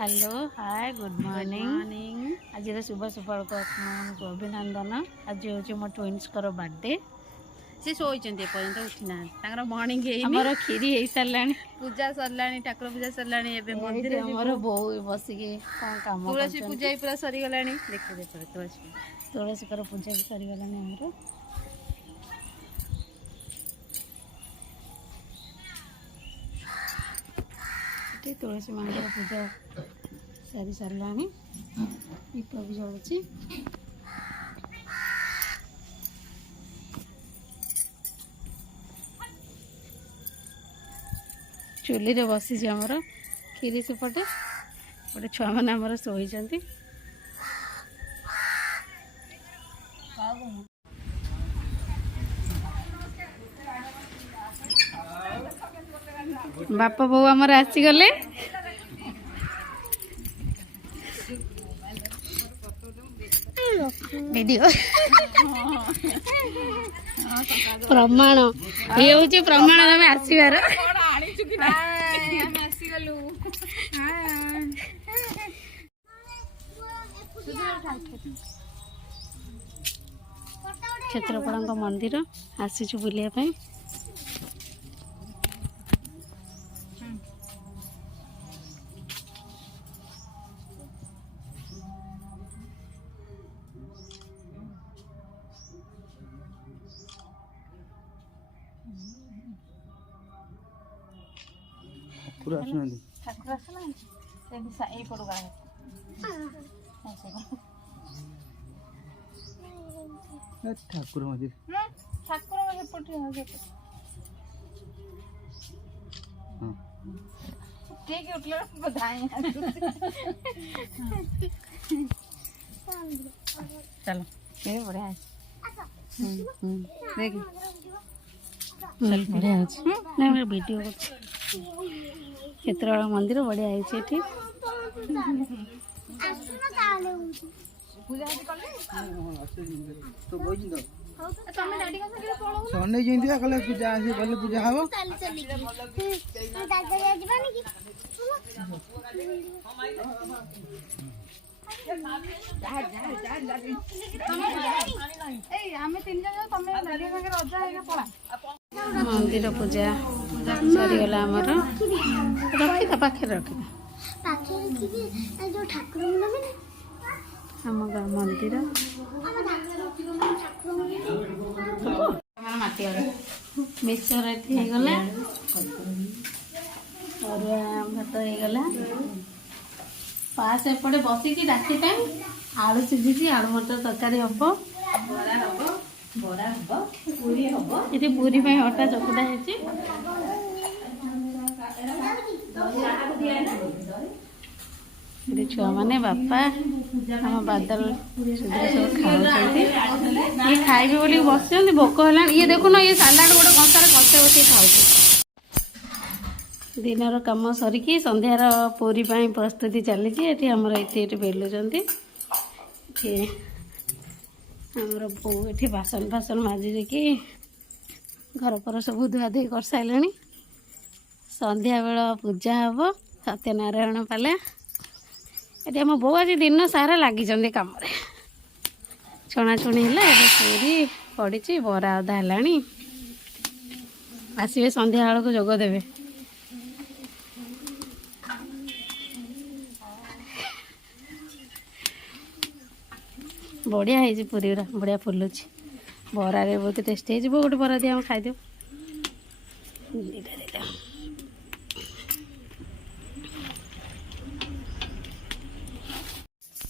Hello hi good morning आज शुभ सकाल को आपको अभिनंदन। आज हूँ मो ट्विन्स बर्थडे से शोचंती पर्यंत उठी ना मॉर्निंग हमर खीरी हो सारा पूजा सरला ठाकुर पूजा सरला मंदिर हमर बो बसिके काम तुलसी पूजा भी पूरा सरी गला देख तुलसी तुलसी पूजा भी सरीगला हमर तुलसी माँ पूजा सारी सारा दीप भी जलुची चुली रे बसी आमर खीरी सेपटे गोटे छुआ मैंने आमर शोती बापा बो आमर आसीगले वीडियो प्रमाण ये हूँ प्रमाण आम आसबार क्षेत्रफल मंदिर आसीचु बुलिया ठाकुर ठाकुर मंदिर ठीक उठल बधाई चलो ये बढ़िया है देख चल बढ़िया है वीडियो क्षेत्र मंदिर बढ़िया है सन्डे जयंती कले पूजा आसी गले पूजा हबो मंदिर पूजा सरीगला आमर रखी पाखे रखी आम गाँ मंदिर मिक्सचर होगला अरुआ भात होगला पास एपटे बसिकी राति आलू सीझी आलू मटर तरकारी हम ये पूरी अटा चकुटा है छुआ मैंने बापा आम बादल सब खाऊ ये खाइबे बोली बस भोक है ये देखुन ये सालाड गोटे कंसार कसे बस खाऊ दिनर कम सरिकी संध्यार पूरी प्रस्तुति चली आमर ये बेलुंट आमर बो ये बासन फासन माजी कि घर पर सब धुआधुई कर सारे संध्या बेल पूजा हम सत्यनारायण पाला ये आम बो आज दिन सारा लगी कम छणाछुणी है पूरी पड़ी बरा अधा है आसवे संध्या बेल को जोगदेवे बढ़िया है पूरी बढ़िया फुलुची बरा रे बहुत टेस्ट है गोटे बरा दिया खाईदे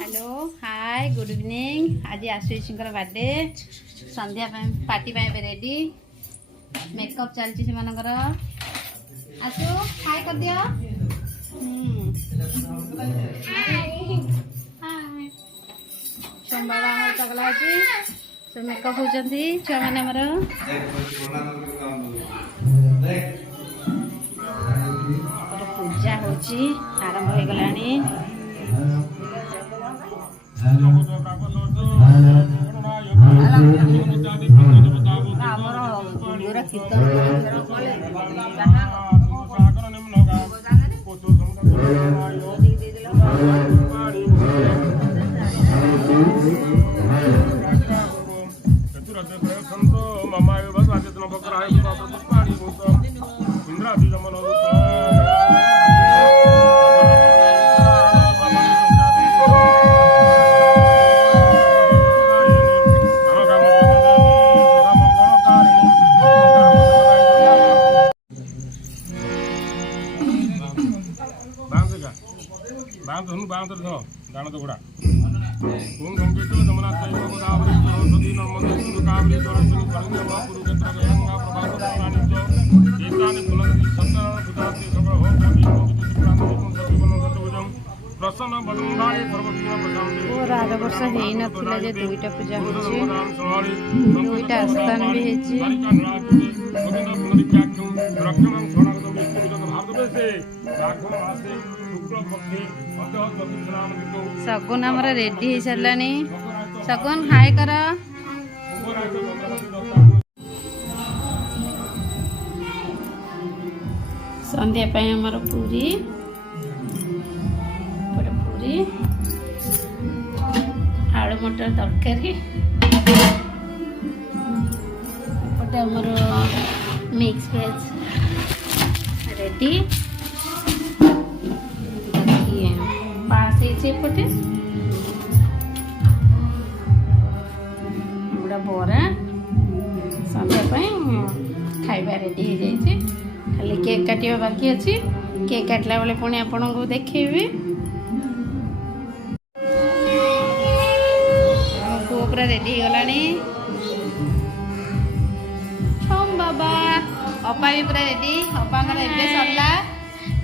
हेलो हाय गुड इवनिंग आज आशुषी बर्थडे संध्या पार्टी रेडी मेकअप चलती से मानकर आसु हाय कर दियो सोमवार आम चगला अच्छी सब मेकअप होती छुआ मैंने आमर पूजा होची आरंभ हो गला ମୋର ଆର ବର୍ଷ ହେଇନଥିଲା ଯେ ଦୁଇଟା ପୂଜା ହେଉଛି, ଦୁଇଟା ଆସ୍ଥାନ ବି ହେଇଛି। ଶଗୁନ ଆମର ରେଡି ହେଇସାରିଲାଣି। ଶଗୁନ ହାଇ କର। ସନ୍ଧ୍ୟା ପାଇଁ ଆମର ପୁରୀ, ପୁରୀ ଆଳୁ ମଟର ତରକାରୀ, ଏପଟେ ଆମର ମିକ୍ସ ଭେଜ ରେଡି। ପାସ୍ ହେଇଛି ଏପଟେ ଗୋଟେ ବରା। ସନ୍ଧ୍ୟା ପାଇଁ ଖାଇବା ରେଡି ହେଇଯାଇଛି, ଖାଲି କେକ୍ କାଟିବା ବାକି ଅଛି। କେକ୍ କାଟିଲା ବେଳେ ପୁଣି ଆପଣଙ୍କୁ ଦେଖେଇବି। ପୁଅ ପୁରା ରେଡି ହେଇଗଲାଣି। ବାବା ଅପା ବି ପୁରା ରେଡି। ଅପାଙ୍କର ଏବେ ସରିଲା।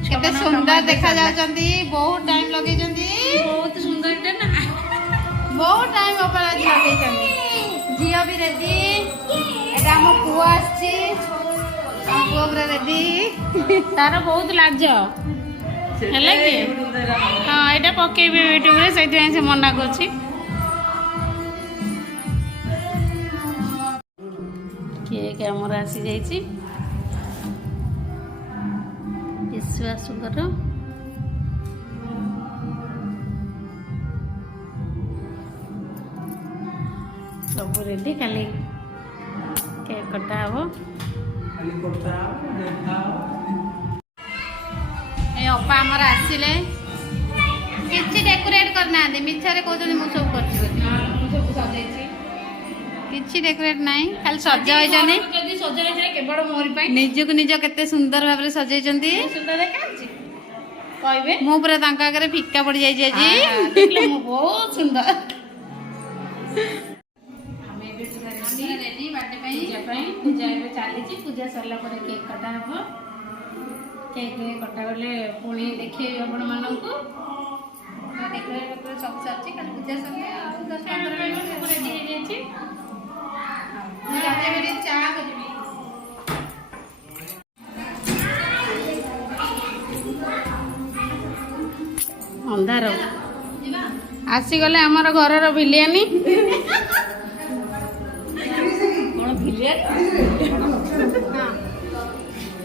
କେତେ ସୁନ୍ଦର ଦେଖା ଯାଉଛନ୍ତି। ବହୁତ ଟାଇମ ଲଗେଇଛନ୍ତି। ବହୁତ ସୁନ୍ଦର ନା, ବହୁତ ଟାଇମ ଅପା ଆଜି ଲଗେଇଛନ୍ତି। ଝିଅ ବି ରେଡି। ଏଟା ଆମ ପୁଅ ଆସିଛି। ଆମ ପୁଅ ପୁରା ରେଡି। ତାର ବହୁତ ଲାଜ ହେଲା କି? ହଁ ଏଇଟା ପକେଇବି ୟୁଟ୍ୟୁବରେ, ସେଇଥିପାଇଁ ସେ ମନା କରୁଛି। କେକ୍ ଆମର ଆସିଯାଇଛି। ବିଶ୍ୱାସଙ୍କର ସବୁ ରେଡି, ଖାଲି କେକ୍ କଟା ହବ। ଏ ଅପା ଆମର ଆସିଲେ, କିଛି ଡେକୋରେଟ୍ କରିନାହାନ୍ତି। ମିଛରେ କହୁଛନ୍ତି ମୁଁ ସବୁ କରିଛି ବୋଲି। ମୁଁ ସବୁ ସଜେଇଛି। କିଛି ଡେକୋରେଟ୍ ନାହିଁ, ଖାଲି ସଜା ହୋଇଛନ୍ତି। ଯଦି ସଜା ହେଇଥିଲା କେବଳ ମୋରି ପାଇଁ। ନିଜକୁ ନିଜ କେତେ ସୁନ୍ଦର ଭାବରେ ସଜେଇଛନ୍ତି। ସୁନ୍ଦର ଦେଖାଯାଉଛି କହିବେ। ମୁଁ ପୁରା ତାଙ୍କ ଆଗରେ ଫିକା ପଡିଯାଇଛି ଆଜି। ଦେଖିଲ ମୁଁ ବହୁତ ସୁନ୍ଦର। ଆମେ ଏବେ ପୁରା ରେଡି ବାର୍ଥଡେ ପାଇଁ। ପୂଜା ଏବେ ଚାଲିଛି। ପୂଜା ସରିଲା ପରେ କେକ୍ କଟା ହବ। କେକ୍ କଟା ଗଲେ ପୁଣି ଦେଖେଇବି ଆପଣ ମାନଙ୍କୁ। ଡେକୋରେଟ୍ ସବୁ ସରିଛି, ଖାଲି ପୂଜା ସରିଲେ ଆଉ 10-15 ମିନିଟ୍ ସବୁ ରେଡି ହେଇଯାଇଛି। ଚା କରିବି। ଅନ୍ଧାର ଆସିଗଲେ ଆମର ଘରର ବିଲିଆନି। କଣ ଭିଲିଆନ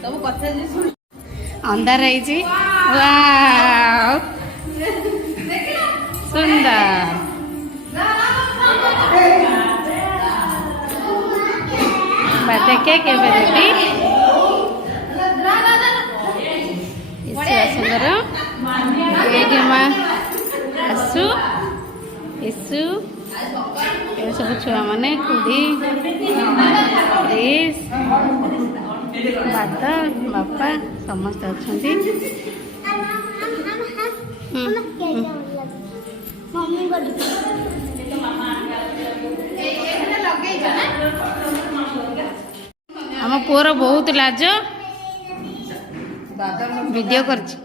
ସବୁ କଥା ଅନ୍ଧାର ହେଇଛି। ୱାଓ ସୁନ୍ଦର। ବାର୍ଥଡେ କେକ୍ ଏବେ ରେଡି। ସୁନ୍ଦର ଏଇଠି ମା ଆସୁ ଇସୁ ଏବେ ସବୁ ଛୁଆମାନେ ଖୁଡ଼ି କ୍ରିସ୍ ବାଦ ବାପା ସମସ୍ତେ ଅଛନ୍ତି। ଆମ ପୁଅର ବହୁତ ଲାଜ, ଭିଡ଼ିଓ କରିଛି।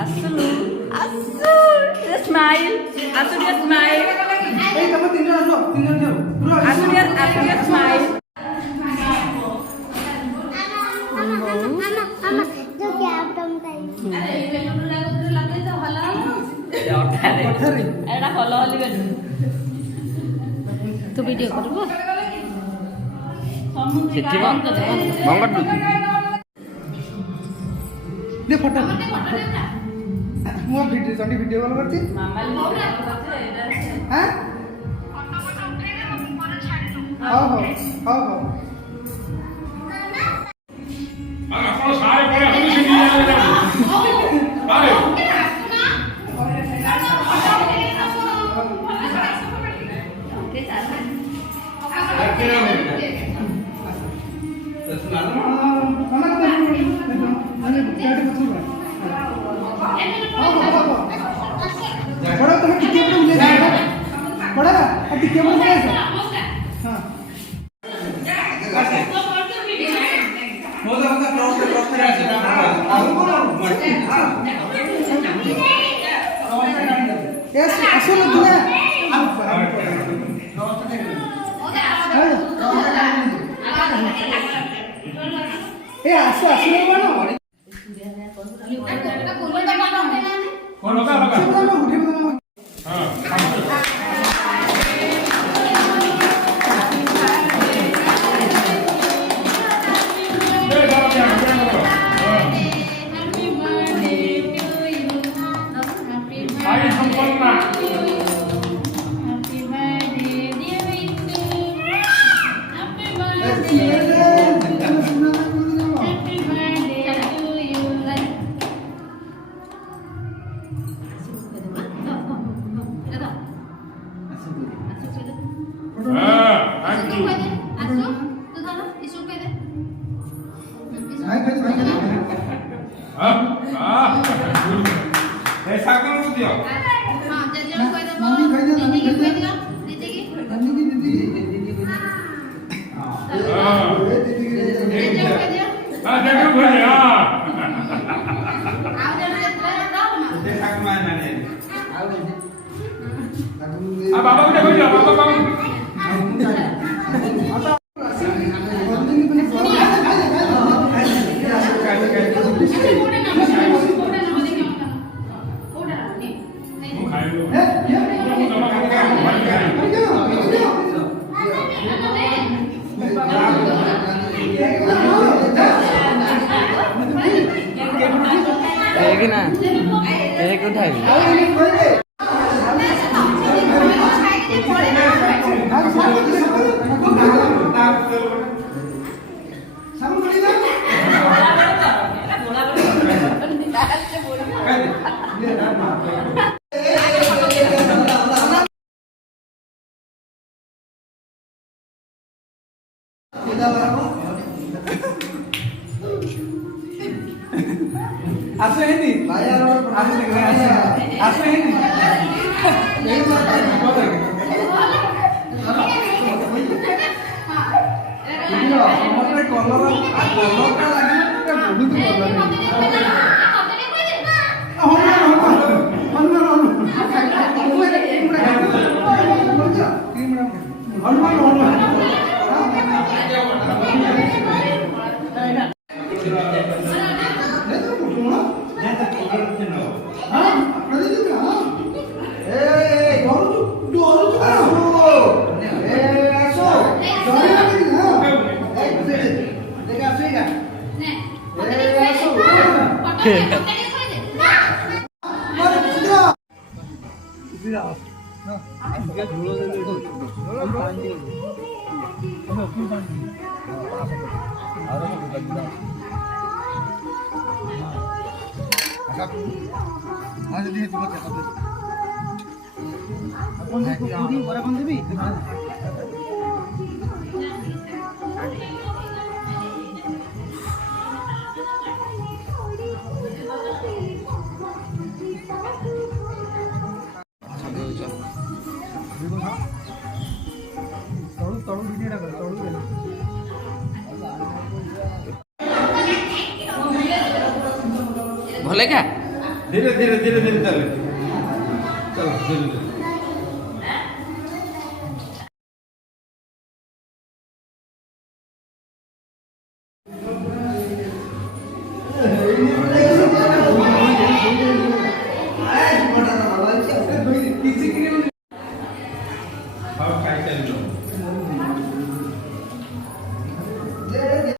ଆସୁ ଆସୁ ସ୍ମାଇଲ ଆସୁ ଟିକେ ସ୍ମାଇଲ ଆସୁ ଟିକେ ସ୍ମାଇଲ। ପଠରେ ଏଇଟା ଭଲ ହଲି ଗଲି ତୁ ଭିଡ଼ିଓ କରିବୁ ସେଠି ମଙ୍ଗର दे फोटो मोर वीडियो तंडी वीडियो कॉल करती हां हां हां हां ଆପଣ ସାରେ ପଡେ ହନି ସେ ନିଆ ସାରେ बड़ा तुम्हें टिके पर ले जाएगा बड़ा टिके पर ले जाएगा हां होगा होगा क्रॉस करे ऐसे यस असुल दुआ ए आसो असुल बनो कौन होगा होगा उठे बता हां आई संपन्ना ऐसा करो दियो हां देखो भाई हां बाबा को देखो दियो बाबा बाबा एक ना एक उठाई आसो है नी आसो देख रहे हैं आसो है नी नहीं मारता है बहुत है हमारे कलर का लगे ना बहुत कलर भले क्या धीरे धीरे धीरे धीरे चल चलो धीरे धीरे